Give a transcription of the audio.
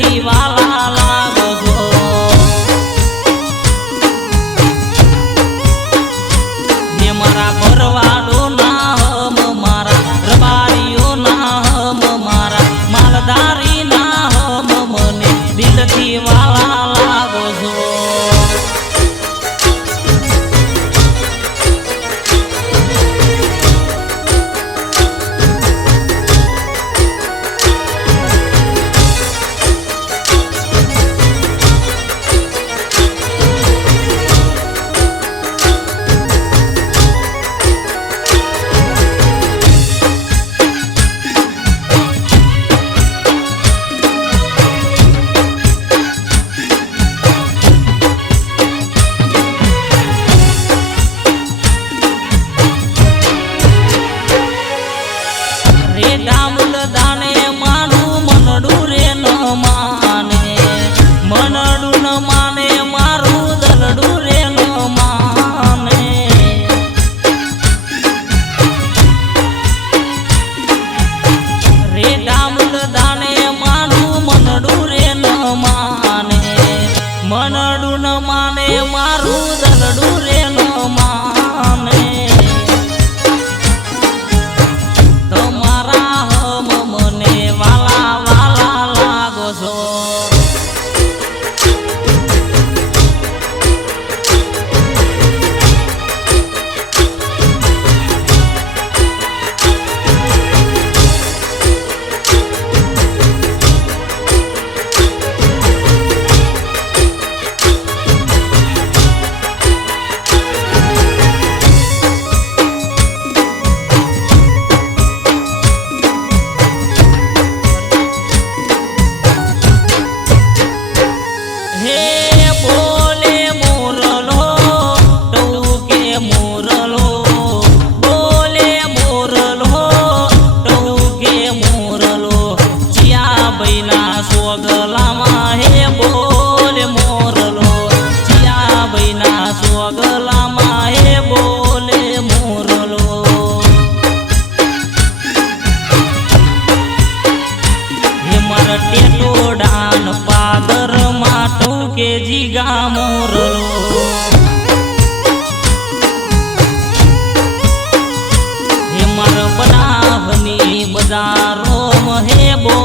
દિલથી વાલા લાગો છો ને મારા ભરવાડો ના હમ મારા રબારીઓ ના હમ મારા માલધારી ના હમ મને દિલથી વાલા લાગો છો ડામુલ દાને માનું મનડું રે ન માને મનડું ન માને મારું દલડું રે ન માને રે ડામુલ દાને માનું મનડું રે ન માને મનડું ન માને મારું દલડું રે ન માને ટેટોડાન પાદર માટું કે જીગા મોરલો હે માર બનાવની બજારો હે બો